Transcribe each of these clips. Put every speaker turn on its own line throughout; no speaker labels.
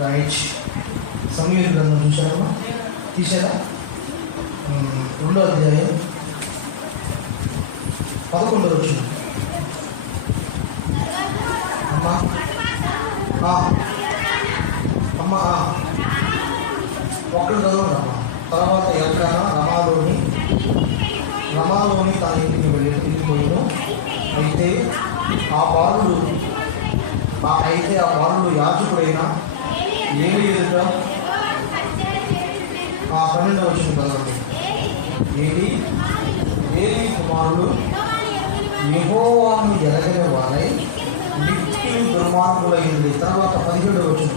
Right Sameera గ్రంథం చూశారమ్మా తీసారా రెండో అధ్యాయం పదకొండో వచ్చిన అమ్మా అమ్మా ఆ. ఒక్కడు చదవండి తర్వాత ఎల్కాన రమాలోని రమాలోని తన ఇంటికి వెళ్ళి వెళ్ళిపోయాను అయితే ఆ బాలుడు అయితే ఆ బాలుడు యాజకుడైన ఏమి ఎదుట ఆ పన్నెండు వచ్చిన కదండి ఏది ఏది కుమారుడు. యెహోవాను ఎరగని వారై మిక్కిలి దుర్మార్గులైంది తర్వాత పదిహేడు వచ్చిన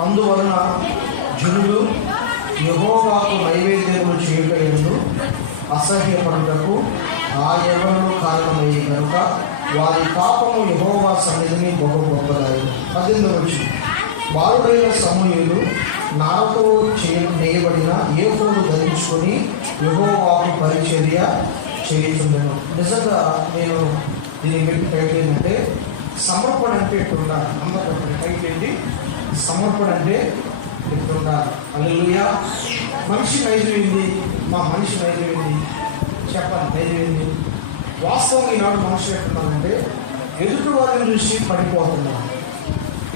అందువలన జనులు యహోవాకు నైవేద్యములు చేయటందు అసహ్యపడుటకు ఆ ఎవరు కారణమయ్యి కనుక వారి పాపము యహోవా సన్నిధిని బహు గొప్పదాయి. పద్దెనిమిది వచ్చి బాలుడైన సమూహులు నాతో చేయ నేయబడిన ఏ ఫోను ధరించుకొని యహోవాకు పరిచర్య చేయుచుండెను. నిజంగా నేను దీని పెట్టి టైటిల్ ఏంటంటే సమర్పణ అంటే ఎట్లుండా నమ్మకం టైటిల్ ఏంటి? సమర్పణ అంటే ఎట్లుండా అల్లుయా మనిషి నైజమైంది మా మనిషి నైజమైంది చెప్పండి నైజమైంది వాస్తవం ఈనాడు మనుషులు ఎట్లున్నారంటే ఎదుటి వారిని చూసి పడిపోతున్నారు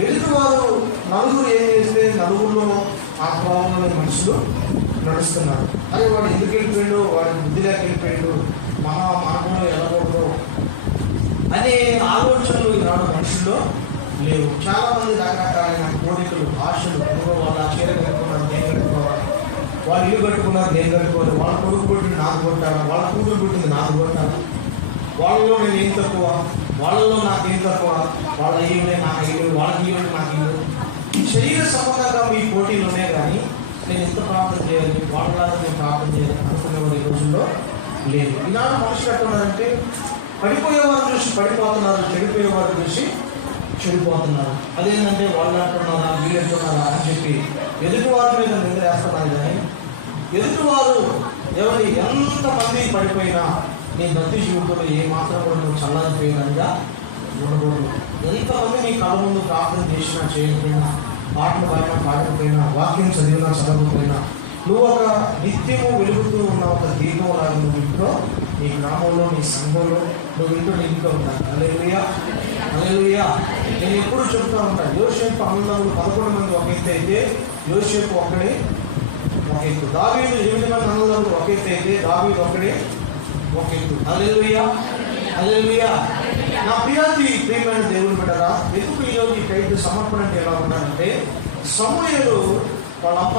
ఎదుటివారు నలుగురు ఏం చేస్తే నలుగురిలో ఆ భావంలో మనుషులు నడుస్తున్నారు. అదే వాడు ఎందుకు వెళ్ళిపోయాడు? వాడి బుద్ధిలోకి వెళ్ళిపోయాడు. మహా మార్గంలో వెళ్ళకూడదు అనే ఆలోచనలు ఈనాడు మనుషుల్లో లేవు. చాలా మంది రకరకాలైన కోరికలు ఆశలు ఇదిగో వాళ్ళ చీర కట్టుకున్నారు నేను కట్టుకోవాలి. వాళ్ళు ఇల్లు కట్టుకున్నారు నేను కట్టుకోవాలి. వాళ్ళ కొడుకు పుట్టింది నాకు కొట్టాలి వాళ్ళ కూతురు పుట్టింది నాకు కొట్టాలి వాళ్ళలో నేను ఏం తక్కువ? వాళ్ళలో నాకు ఏం తక్కువ? వాళ్ళ ఈవులే నాకు ఈవులు వాళ్ళ ఈవులు నాకు ఈవులు శరీర సంబంధంగా మీ పోటీలోనే కానీ నేను ఎంత ప్రార్థన చేయాలి? వాళ్ళలాగా నేను ప్రార్థన చేయాలి అనుకునేవారు ఈ రోజుల్లో లేదు ఇలా మనుషులు ఎట్టున్నారంటే పడిపోయేవారు చూసి పడిపోతున్నారు చెడిపోయేవారు చూసి చెడిపోతున్నారు. అదేంటంటే వాళ్ళు అంటున్నారా వీళ్ళు అంటున్నారా అని చెప్పి ఎదుటి వారి మీద నిద్ర వేస్తున్నారు కానీ ఎదుటివారు ఎవరి ఎంతమంది పడిపోయినా నీ భక్తి జీవితంలో ఏ మాత్రం కూడా నువ్వు చల్లారిపోయినగా ఉండకూడదు. ఎంతమంది నీ కళ్ళ ముందు ప్రార్థన చేసినా చేయకపోయినా పాటలు పాడినా పాడకపోయినా వాక్యం చదివినా చదవకపోయినా నువ్వు ఒక నిత్యము వెలుగుతూ ఉన్న ఒక దీపం లాగా నువ్వు ఇంట్లో నీ గ్రామంలో నీ సంఘంలో నువ్వు ఇంట్లో ఇంట్లో ఉన్నావు అలేలుయా అలేలుయా నేను ఎప్పుడు చెప్తా ఉంటాను యోసేపు అన్నదమ్ములు పదకొండు మంది ఒక ఎత్తు అయితే యోసేపు ఒకడే ఒక ఎత్తు. దావీదు ఎనిమిది మంది అన్నదమ్ములు ఒక ఎత్తు అయితే దావీదు ఒకడే ఒక ఎత్తు నా ప్రియాతి ప్రియమైన దేవుడు పెట్టరా ఎందుకు ఈరోజు ఈ టైట్ సమర్పణ అంటే ఎలా ఉన్నానంటే సమూహలు వాళ్ళ అమ్మ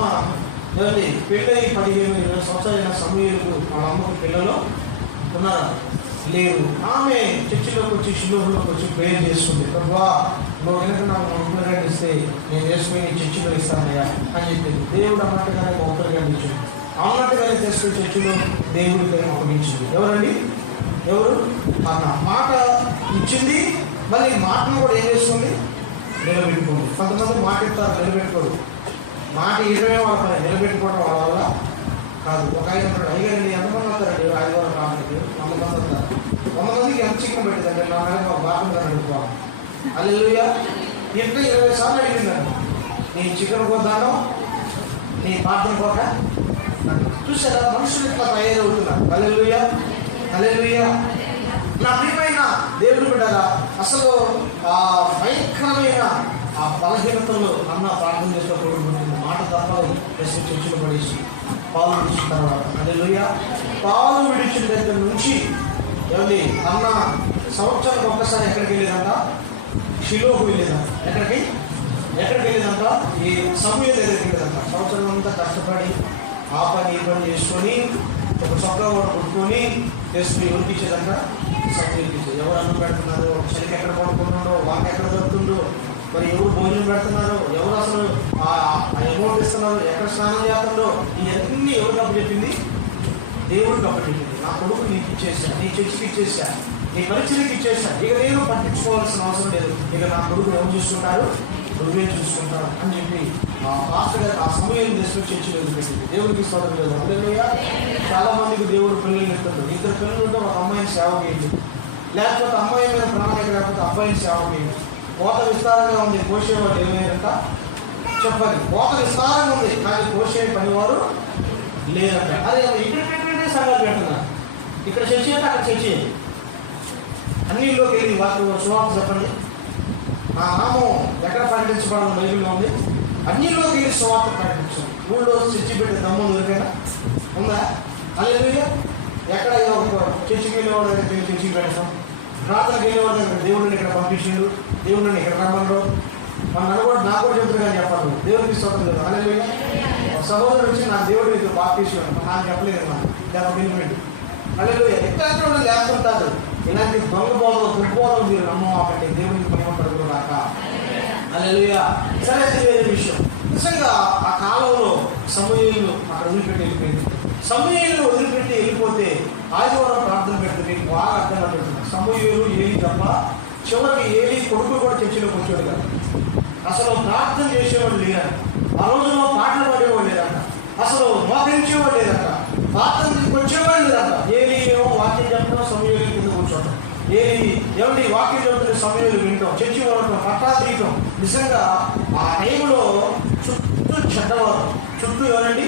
ఏమండి పెళ్ళై పదిహేను ఇరవై సంవత్సరాలైన సమూహలకు వాళ్ళ అమ్మకు పిల్లలు ఉన్నారా? లేరు. ఆమె చర్చిలోకి వచ్చి శిలోహంలోకి వచ్చి ప్రేయర్ చేస్తుంది. ప్రభా నువ్వు కనుక నాకు ఒక్కరిగా ఇస్తే నేను చేసుకుని చర్చిలో ఇస్తానయ్యా అని చెప్పింది దేవుడు అన్నట్టుగానే ఒక్కరిగా ఇచ్చాడు. అన్నట్టుగానే తీసుకుని చర్చిలో దేవుడికి అప్పగించింది ఎవరండి? ఎవరు? అన్న మాట ఇచ్చింది మళ్ళీ మాటను కూడా ఏం చేస్తుంది? నిలబెట్టుకోండి కొంతమంది మాట ఇస్తారు నిలబెట్టుకోరు. మాట ఇవ్వడమే వాళ్ళ పని నిలబెట్టుకోవడం వాళ్ళ వల్ల కాదు. ఒక ఆయన ఉంటాడు అయ్యారండి ఎంతమంది వస్తారండి ఆదివారం రావడానికి వంద మంది వస్తారు. వంద మందికి ఎంత చికెన్ పెట్టిందండి నా మీద మా బాగా అడుగుతాం అల్లెలుయ్య. ఇంట్లో ఇరవై సార్లు అడిగిందండి నీ చికెన్ కొద్దాను నీ పాత్ర పోక చూసారా? మనుషులు ఇట్లా తయారు అల్లెలుయ్య అల్లెలుయ్య నా ప్రియమైన దేవుడు బిడ్డగా అసలు ఆ భయంకరమైన ఆ బలహీనతలు అన్న ప్రార్థన చేసినప్పుడు మాట తప్పదు ప్రశ్న చర్చలు పడేసి పాలు విడిచిన తర్వాత అదే పాలు విడిచిన దగ్గర నుంచి ఏమండి అన్న సంవత్సరం ఒక్కసారి ఎక్కడికి వెళ్ళేదంట? షిలోకి వెళ్ళేదంట. ఎక్కడికి? ఎక్కడికి వెళ్ళేదంట? ఈ సమూహ దగ్గరికి వెళ్ళేదంట. సంవత్సరం అంతా కష్టపడి ఆ పని ఈ పని చేసుకొని ఒక చొక్కా కూడా కొట్టుకొని చేసుకుని ఎవరికి ఎవరు అన్నం పెడుతున్నారు? చలికి ఎక్కడ పడుకుంటుండో వాకి ఎక్కడ దొరుకుతుందో మరి ఎవరు భోజనం పెడుతున్నారు? ఎవరు అసలు ఆ అమౌంట్ ఇస్తున్నారు? ఎక్కడ స్నానం చేస్తుండో? ఇవన్నీ ఎవరు డబ్బు చెప్పింది? దేవుడు డబ్బు చెప్పింది. నా కొడుకు నీకు ఇచ్చేసా నీ చర్చికి ఇచ్చేసా నీ పరిచయకి ఇచ్చేసా. ఇక నేను పట్టించుకోవాల్సిన అవసరం లేదు. ఇక నా కొడుకు ఎవరు చూసుకుంటారు? నువ్వే చూసుకుంటారు అని చెప్పి ఆ పాస్టర్ గారు ఆ సమయం తీసుకొచ్చి చర్చి పెట్టింది దేవుడికి ఇష్టం లేదు హల్లెలూయా. చాలా మందికి దేవుడు పిల్లలు ఇస్తాడు. ఇద్దరు పిల్లలు ఉంటే ఒక అమ్మాయిని సేవ చేయండి. లేకపోతే అమ్మాయి మీద ప్రాణం లేకపోతే అబ్బాయిని సేవ చేయండి. కోత విస్తారంగా ఉంది కోసేవాడు ఏమయ్యారంట? చెప్పాలి కోత విస్తారంగా ఉంది కానీ కోసే పనివారు లేదంట అదే ఇక్కడ సంగతి పెట్టున్నా ఇక్కడ చర్చి అంటే అక్కడ చర్చి అన్నిలోకి వెళ్ళి వాటి సువార్త చెప్పండి. నా నామం ఎక్కడ ప్రకటించబడడం బైబిల్లో ఉంది? అన్నిలోకి వెళ్ళి సువార్త ప్రకటించు ఊళ్ళో చర్చి పెట్టే దమ్ము దొరికైనా ఉందా? అదే ఎక్కడ చర్చికి వెళ్ళేవాడు దగ్గర చర్చికి పెడతాం ప్రార్థనకి వెళ్ళేవాడు దగ్గర దేవుడిని ఇక్కడ పంపించిండు. దేవుడిని ఇక్కడ రమ్మన్నారు. మన నన్ను కూడా నాకు కూడా చెప్తున్నా కానీ చెప్పాలి దేవుడికి ఇష్టం లేదు అదే సహోదరుడు వచ్చి నా దేవుడు మీకు బాప్తీసు నాకు చెప్పలేదు నా దాని బెనిఫిట్ అదే ఎక్కడ లేకుంటారు ఇలాంటి దొంగ బోధలు దుర్బోధలు మీరు నమ్మకండి దేవునికి మహిమపడదు కాక అలెలుయా సరే వేరే విషయం. నిజంగా ఆ కాలంలో సమయంలో అక్కడ వదిలిపెట్టి వెళ్ళిపోయింది. సమయంలో వదిలిపెట్టి వెళ్ళిపోతే ఆదివారం ప్రార్థన పెడితే మీకు బాగా అర్థం అవుతుంది. సమయంలో ఏలి తప్ప చివరికి ఏలి కొడుకు కూడా చర్చిలో కూర్చోడు కదా. అసలు ప్రార్థన చేసేవాడు లేదంట. ఆ రోజుల్లో పాటలు పాడేవాడు లేదంట. అసలు మోకరించేవాడు లేదంట. ప్రార్థన వచ్చేవాడు లేదంట. ఏలి ఏమో వాక్యం చెప్పడం సమయంలో ఏది? కూర్చోవడం వాక్యం చెబుతున్న సమయంలో వింటాం చర్చి ఉండటం పట్టాలు తీయటం నిజంగా ఆ టైంలో చుట్టూ చెడ్డవారు. చుట్టూ ఎవరండి?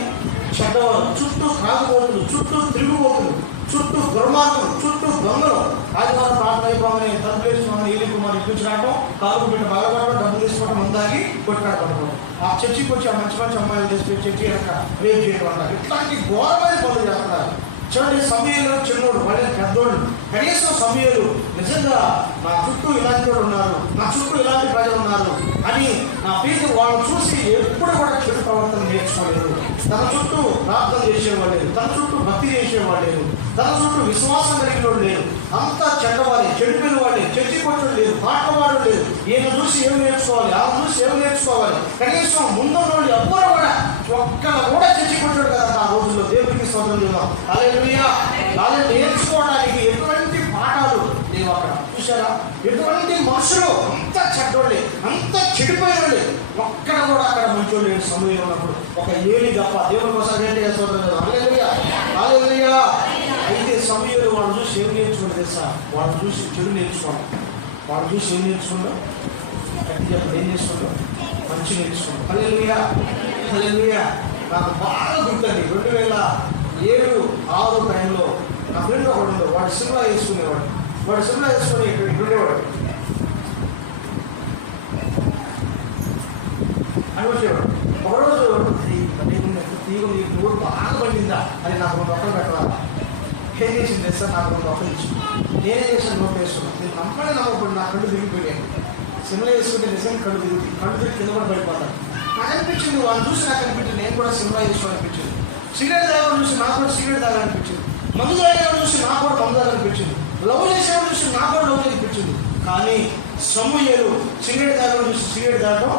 చెడ్డవారు. చుట్టూ కాకపోతులు చుట్టూ తిరుగుబోతులు చుట్టూ దుర్మార్గులు చుట్టూ దొంగలు. ఆదివారం ప్రార్థన అయిపోగానే తలుపు వేసుకోమని ఏలి కుమార్ ఇప్పించడం కాలు బిడ్డ బాధపడడం డబ్బులు తీసుకోవడం ఉందాగి కొట్టుకాడపడడం ఆ చర్చికి వచ్చి ఆ మంచి మంచి అమ్మాయిలు తెచ్చి చర్చి వెనక రేపు చేయడం అంటారు. ఇట్లాంటి ఘోరమైన పనులు చేస్తున్నారు. చూడండి సమయంలో చిన్నోడు మళ్ళీ పెద్దోళ్ళు కనీసం సమయంలో నిజంగా నా చుట్టూ ఇలాంటి వాడు ఉన్నారు నా చుట్టూ ఇలాంటి ప్రజలు ఉన్నారు అని నా పేరు వాళ్ళని చూసి ఎప్పుడు కూడా చెడు ప్రవర్తన నేర్చుకోలేదు. తన చుట్టూ ప్రార్థన చేసేవాడు లేదు తన చుట్టూ భక్తి చేసేవాడు లేదు తన చుట్టూ విశ్వాసం కలిగిన వాడు లేదు అంతా చెడ్డవాడే చెడిపోయిన వాడే చర్చి లేదు పాటవాడు లేదు ఈయన చూసి ఏం నేర్చుకోవాలి ఆమె చూసి ఏం నేర్చుకోవాలి? కనీసం ముందు వాళ్ళు ఎవ్వరు కూడా ఒక్కడ కూడా చర్చి కదా ఆ రోజుల్లో. దేవుడికి స్వతంత్రం చేద్దాం అలెలుయా అలా నేర్చుకోవడానికి ఎటువంటి పాఠాలు లేవు అక్కడ. చూసారా ఎటువంటి మనుషులు అంత చెడ్డోళ్ళే అంత చెడిపోయినోళ్ళే. ఒక్కడ కూడా అక్కడ మంచోళ్ళు లేని సమయం ఉన్నప్పుడు ఒక ఏలి తప్ప దేవుడి కోసం ఏంటి అలా అలెలుయా అయితే సమయంలో వాళ్ళు చూసి ఏం నేర్చుకోండి తెలుసా? వాళ్ళు చూసి చెడు నేర్చుకోండి వాళ్ళు చూసి ఏం నేర్చుకుంటాం గట్టి ఏం నేర్చుకుంటాం మంచి నేర్చుకుంటాం హల్లెలూయా. హల్లెలూయా. నాకు బాగా గుర్తుంది. రెండు వేల ఏడు ఆరు టైంలో నా ఫ్రెండ్ ఒకడు ఉండే వాడు సినిమా వేసుకునేవాడు వాడు సినిమా వేసుకుని ఇక్కడ ఉండేవాడు అని వచ్చేవాడు. ఒకరోజు తీగ నోరు బాగా పండిందా అది నాకు రెండు ఒక్కలు పెట్టాలా? ఏం చేసింది తెలుసా? నాకు రెండు ఒక్కలు ఇచ్చి. నేనే చేసిన నోట్ వేసుకున్నాను. నేను నమ్మడే నమ్మకూడదు నా కళ్ళు తిరిగిపోయాను సినిమా వేసుకుంటే నిజంగా కళ్ళు తిరిగి కళ్ళు తిరిగి కింద కూడా పడిపోతాను. నాకు అనిపించింది వాళ్ళు చూసి నాకు అనిపించింది నేను కూడా సినిమా చేసుకోవాలనిపించింది సిగరెట్ తాగడం చూసి నాకు కూడా సిగరెట్ తాగాలనిపించింది. మందు తాగడం చూసి నాకు కూడా మందు తాగాలనిపించింది. లవ్ చేసేవాడు చూసి నాకు కూడా లవ్ అనిపించింది కానీ సమూహలు సిగరెట్ తాగడం చూసి సిగరెట్ తాగడం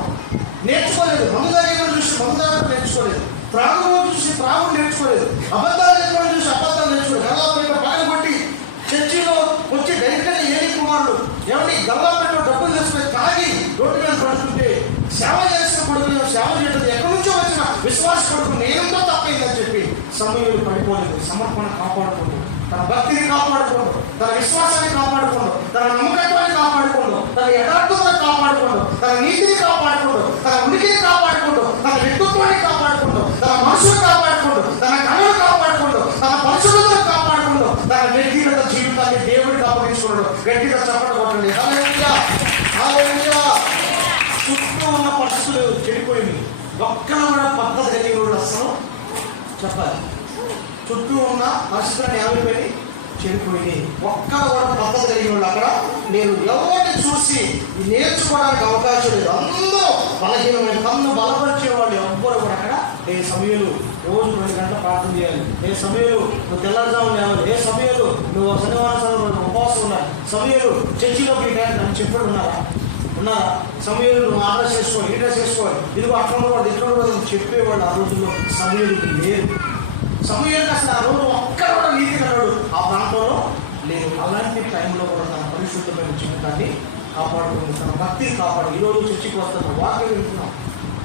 నేర్చుకోలేదు. మందు తాగడం చూసి మందు తాగడం నేర్చుకోలేదు. ప్రాణం చూసి ప్రాణం నేర్చుకోలేదు. అబద్ధాలు చెప్పడం చూసి అబద్ధాలు నేర్చుకోలేదు. గల్లాపేట బాగా కొట్టి చర్చిలో వచ్చి డైరెక్ట్గా ఏలి కుమారుడు ఏమంటే గల్లాపేట డబ్బులు తీసుకుని తాగి రోడ్డు మీద పడుతుంటే సేవ సమయంలో పడిపోలేదు సమర్పణ కాపాడుకోండు తన భక్తిని కాపాడుకోండు తన విశ్వాసాన్ని కాపాడుకోండు తన నమ్మకత్వాన్ని కాపాడుకోండు తన యథార్థతను కాపాడుకోండు తన నీతిని కాపాడుకోండు తన ఉనికిని కాపాడుకోండు తన వ్యక్తిత్వాన్ని కాపాడుకోండు తన మనసును కాపాడుకోండు తన కళను కాపాడుకోండు తన పరిశుభ్రతను కాపాడుకోండు తన వ్యక్తిగత జీవితాన్ని దేవుడికి అప్పగించుకోండు గట్టిగా చప్పట కొట్టండి చుట్టూ ఉన్న పరిస్థితులు చెడిపోయింది ఒక్కడ కూడా పద్ధతి కలిగి అసలు చెప్పాలి ఉన్న మనసులను ఏమైపోయి చెడిపోయింది ఒక్క కూడా పద్ధతి కలిగి వాళ్ళు అక్కడ నేను ఎవరిని చూసి నేర్చుకోవడానికి అవకాశం లేదు. అందరూ బలహీనమైన తమ్మును బలపరిచే వాళ్ళు ఎవ్వరు కూడా అక్కడ ఏ సమయంలో? రోజు రెండు గంటల ప్రార్థన చేయాలి. ఏ సమయంలో? నువ్వు తెల్లవారుజాము లేవాలి. ఏ సమయంలో? నువ్వు శనివారం శనివారం ఉపవాసం ఉన్నాయి సమయంలో? చర్చిలోకి టైం నన్ను చెప్పాడు ఉన్నారా? ఉన్నారా? సమయంలో నువ్వు ఆర్డర్ చేసుకోవాలి ఇంటర్ చేసుకోవాలి. ఇదిగో అట్లా ఉండకూడదు ఇట్లా ఉండకూడదు చెప్పేవాడు ఆ రోజుల్లో సమయంలో లేదు సమయానికి అసలు ఆ రోజు ఒక్కడ కూడా నీతి కలడు. ఆ ప్రాంతంలో లేదు అలాంటి టైంలో కూడా తన పరిశుద్ధమైన జీవితాన్ని కాపాడుకుంది తన భక్తిని కాపాడు ఈ రోజు చర్చికి వస్తాను వాక్యం వింటున్నాం.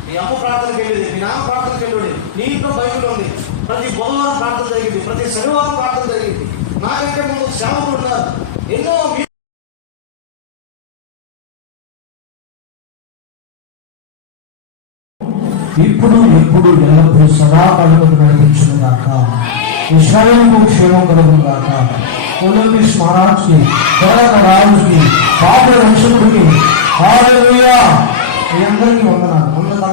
మీ అమ్మ ప్రార్థనకి వెళ్ళేది మీ నాన్న ప్రార్థనకి వెళ్ళేది నీ ఇంట్లో బైబిల్ ఉంది. ప్రతి బుధవారం ప్రార్థన జరిగింది ప్రతి శనివారం ప్రార్థన జరిగింది. నాకంటే ముందు సేవకులు ఉన్నారు. ఎన్నో
ఇప్పుడు ఎప్పుడు ఎల్లప్పుడూ సదాకాలము నడిపించును గాక ఇస్రాయేలుకు క్షేమం కలుగును గాక కొలంబిస్ మహారాజ్కి తెలంగాణ రాజుకి పాప వంశకుడికి హాలెలూయా
మీ అందరికీ వందనాలు. వందనాలు.